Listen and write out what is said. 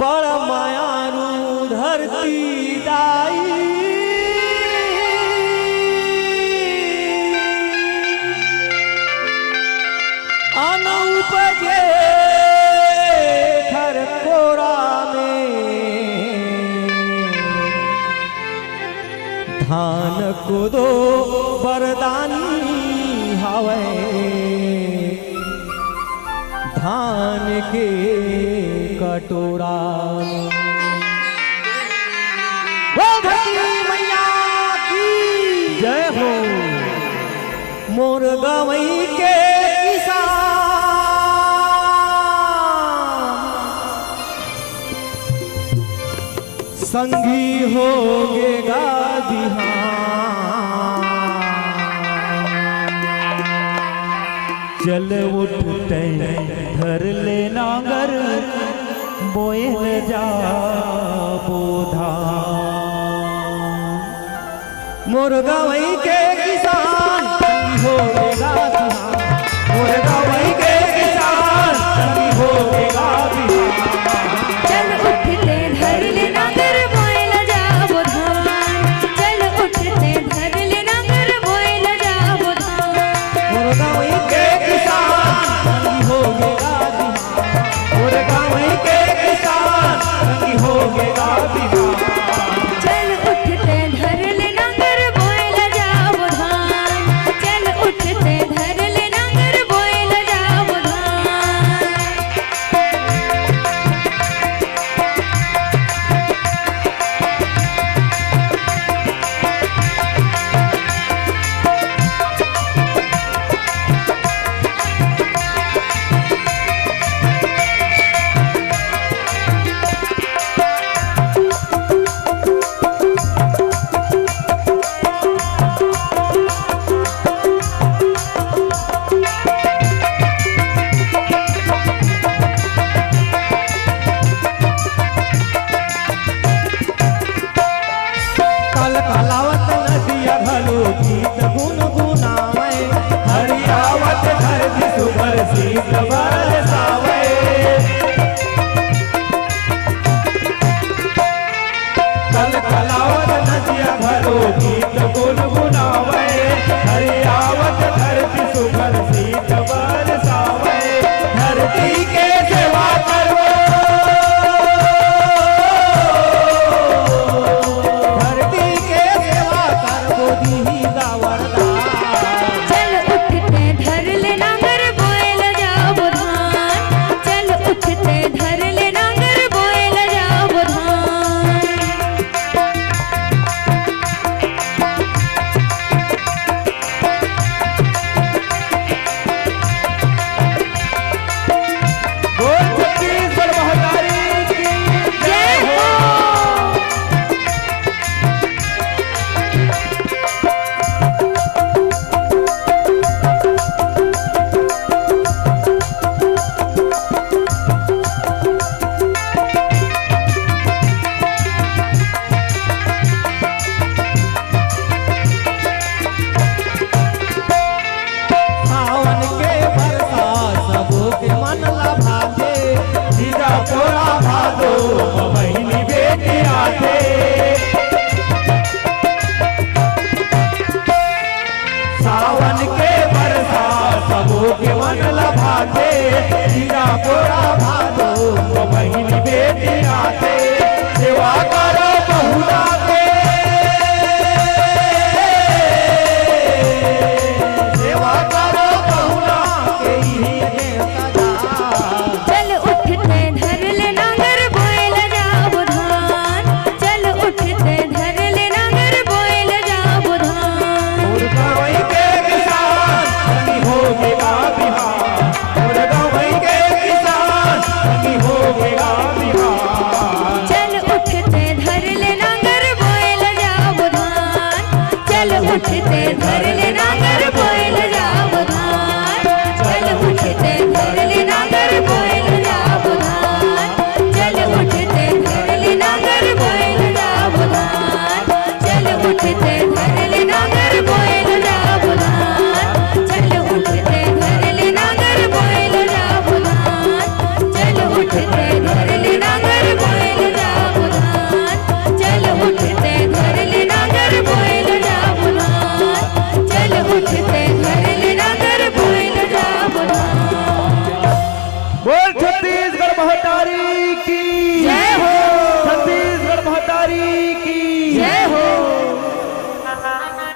बड़ा मायारू धरती दाई अनुपजे थर कोरा में धान को दो वरदानी हवे धान के कटोरा मैया की जय हो। मोर गवई के किसान संगी होगे गादिहां चल उठते धर ले नांगर बोए न जा बोधा। मोर गवई के किसान संगी होगे गादिहां मोर गवई के किसान संगी होगे गादिहां चल उठते धर ले नांगर बोए न जा बोधा चल उठते धर ले नांगर बोए न जा बोधा। मोर गवई के किसान संगी होगे गादिहां मोर गवई के किसान संगी होगे गादिहां चल उठते धर ले नांगर बोए न जा बोधा चल उठते धर ले नांगर बोए न जा बोधा। कल कलावत नदिया भलो गीत गुनगुनावे हरियावत धरती सुभर शीत बरसावे। कल कलावत नदिया भलो गीत गुनगुनावे हरियावत धरती सुभर शीत बरसावे। धरती के सेवा करो चल उठते धर ले नांगर बोए ल जा बोधान चल उठते धर ले नांगर बोए ल जा बोधान। बोल छत्तीसगढ़ महारानी की जय हो। सावन के बरसात सबके मन लभाते जीजा पोरा भादो बहिनी बेटी आते। सावन के बरसात सबके मन लभाते जीजा पोरा भादो बहिनी बेटी आते। सेवा करो बहुला के सेवा करो बहुला के ही चल उठते धर ले नांगर बोए ल जा बोधान चल उठते धर ले नांगर बोए ल जा बोधान। मोर गवई के किसान संगी होगे गादिहां मोर गवई के किसान संगी होगे गादिहां चल उठते धर ले नांगर बोए ल जा बोधान चल उठते धर ले नांगर बोए ल जा बोधान चल उठते धर ले नांगर बोए ल जा बोधान चल उठते धर ले नांगर बोए ल जा बोधान। बोल छत्तीसगढ़ महतारी की जय हो। छत्तीसगढ़ महतारी